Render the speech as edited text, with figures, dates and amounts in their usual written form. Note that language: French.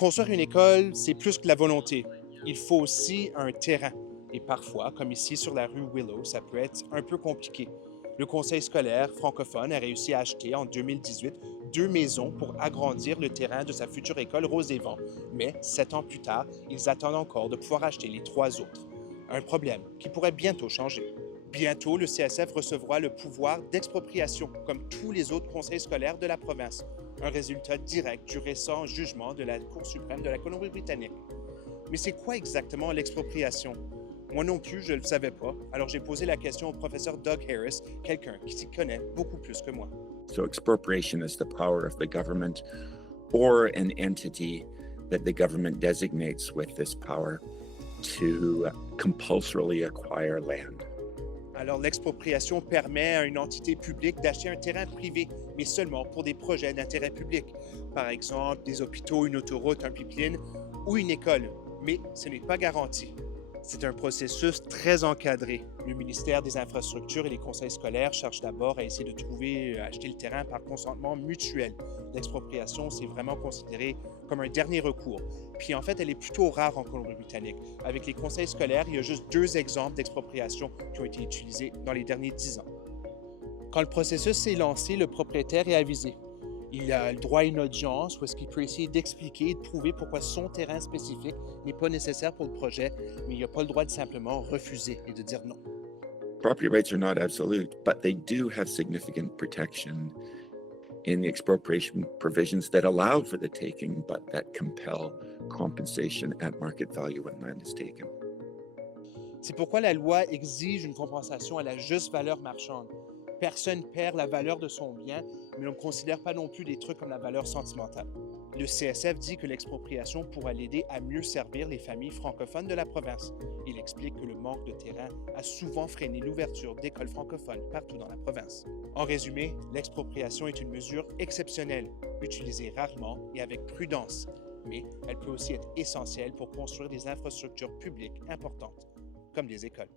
Construire une école, c'est plus que la volonté. Il faut aussi un terrain. Et parfois, comme ici sur la rue Willow, ça peut être un peu compliqué. Le conseil scolaire francophone a réussi à acheter en 2018 deux maisons pour agrandir le terrain de sa future école Rose et Vent. Mais 7 ans plus tard, ils attendent encore de pouvoir acheter les trois autres. Un problème qui pourrait bientôt changer. Bientôt, le CSF recevra le pouvoir d'expropriation, comme tous les autres conseils scolaires de la province, un résultat direct du récent jugement de la Cour suprême de la Colombie-Britannique. Mais c'est quoi exactement l'expropriation? Moi non plus, je ne le savais pas, alors j'ai posé la question au professeur Doug Harris, quelqu'un qui s'y connaît beaucoup plus que moi. So expropriation is the power of the government or an entity that the government designates with this power to compulsorily acquire land. Alors l'expropriation permet à une entité publique d'acheter un terrain privé, mais seulement pour des projets d'intérêt public. Par exemple, des hôpitaux, une autoroute, un pipeline ou une école, mais ce n'est pas garanti. C'est un processus très encadré. Le ministère des Infrastructures et les conseils scolaires cherchent d'abord à essayer de trouver, acheter le terrain par consentement mutuel. L'expropriation, c'est vraiment considéré comme un dernier recours. Puis en fait, elle est plutôt rare en Colombie-Britannique. Avec les conseils scolaires, il y a juste 2 exemples d'expropriation qui ont été utilisés dans les derniers 10 ans. Quand le processus s'est lancé, le propriétaire est avisé. Il a le droit à une audience où est-ce qu'il peut essayer d'expliquer et de prouver pourquoi son terrain spécifique n'est pas nécessaire pour le projet, mais il n'a pas le droit de simplement refuser et de dire non. Property rights are not absolute, but they do have significant protection in the expropriation provisions that allow for the taking, but that compel compensation at market value when land is taken. C'est pourquoi la loi exige une compensation à la juste valeur marchande. Personne perd la valeur de son bien, mais on ne considère pas non plus des trucs comme la valeur sentimentale. Le CSF dit que l'expropriation pourra l'aider à mieux servir les familles francophones de la province. Il explique que le manque de terrain a souvent freiné l'ouverture d'écoles francophones partout dans la province. En résumé, l'expropriation est une mesure exceptionnelle, utilisée rarement et avec prudence, mais elle peut aussi être essentielle pour construire des infrastructures publiques importantes, comme des écoles.